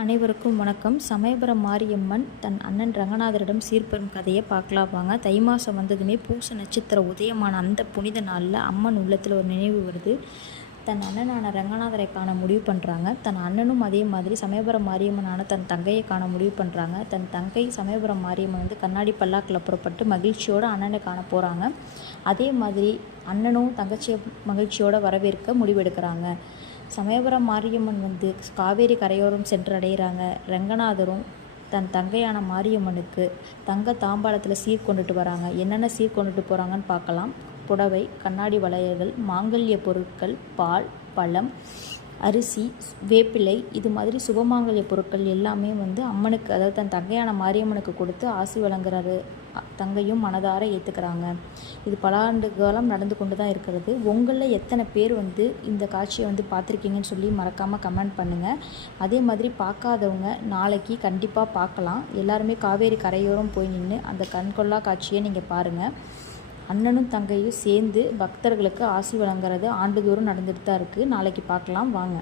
அனைவருக்கும் வணக்கம். சமயபுரம் மாரியம்மன் தன் அண்ணன் ரங்கநாதரிடம் சீர்பெறும் கதையை பார்க்கலாம் வாங்க. தை மாதம் வந்ததுமே பூச நட்சத்திர உதயமான அந்த புனித நாளில் அம்மன் உள்ளத்தில் ஒரு நினைவு வருது. தன் அண்ணனான ரங்கநாதரை காண முடிவு பண்ணுறாங்க. தன் அண்ணனும் அதே மாதிரி சமயபுரம் மாரியம்மனான தன் தங்கையை காண முடிவு பண்ணுறாங்க. தன் தங்கை சமயபுரம் மாரியம்மன் வந்து கண்ணாடி பல்லாக்கில் புறப்பட்டு மகிழ்ச்சியோடு அண்ணனை காண போகிறாங்க. அதே மாதிரி அண்ணனும் தங்கச்சியை மகிழ்ச்சியோடு வரவேற்க முடிவெடுக்கிறாங்க. சமயபுரம் மாரியம்மன் வந்து காவேரி கரையோரம் சென்றடைகிறாங்க. ரங்கநாதரும் தன் தங்கையான மாரியம்மனுக்கு தங்க தாம்பாளத்தில் சீர் கொண்டுட்டு வராங்க. என்னென்ன சீர் கொண்டுட்டு போகிறாங்கன்னு பார்க்கலாம். புடவை, கண்ணாடி வளையல்கள், மாங்கல்ய பொருட்கள், பால், பழம், அரிசி, வேப்பிலை, இது மாதிரி சுபமாங்கல்ய பொருட்கள் எல்லாமே வந்து அம்மனுக்கு, அதாவது தன் தங்கையான மாரியம்மனுக்கு கொடுத்து ஆசி வழங்குறாரு. தங்கையும் மனதார ஏற்றுக்கிறாங்க. இது பல ஆண்டு காலம் நடந்து கொண்டு தான் இருக்கிறது. உங்களில் எத்தனை பேர் வந்து இந்த காட்சியை வந்து பார்த்துருக்கீங்கன்னு சொல்லி மறக்காமல் கமெண்ட் பண்ணுங்கள். அதே மாதிரி பார்க்காதவங்க நாளைக்கு கண்டிப்பாக பார்க்கலாம். எல்லாருமே காவேரி கரையோரம் போய் நின்று அந்த கண்கொள்ளா காட்சியை நீங்கள் பாருங்கள். அண்ணனும் தங்கையும் சேர்ந்து பக்தர்களுக்கு ஆசி வழங்குறது ஆண்டுதோறும் நடந்துட்டு தான் இருக்குது. நாளைக்கு பார்க்கலாம் வாங்க.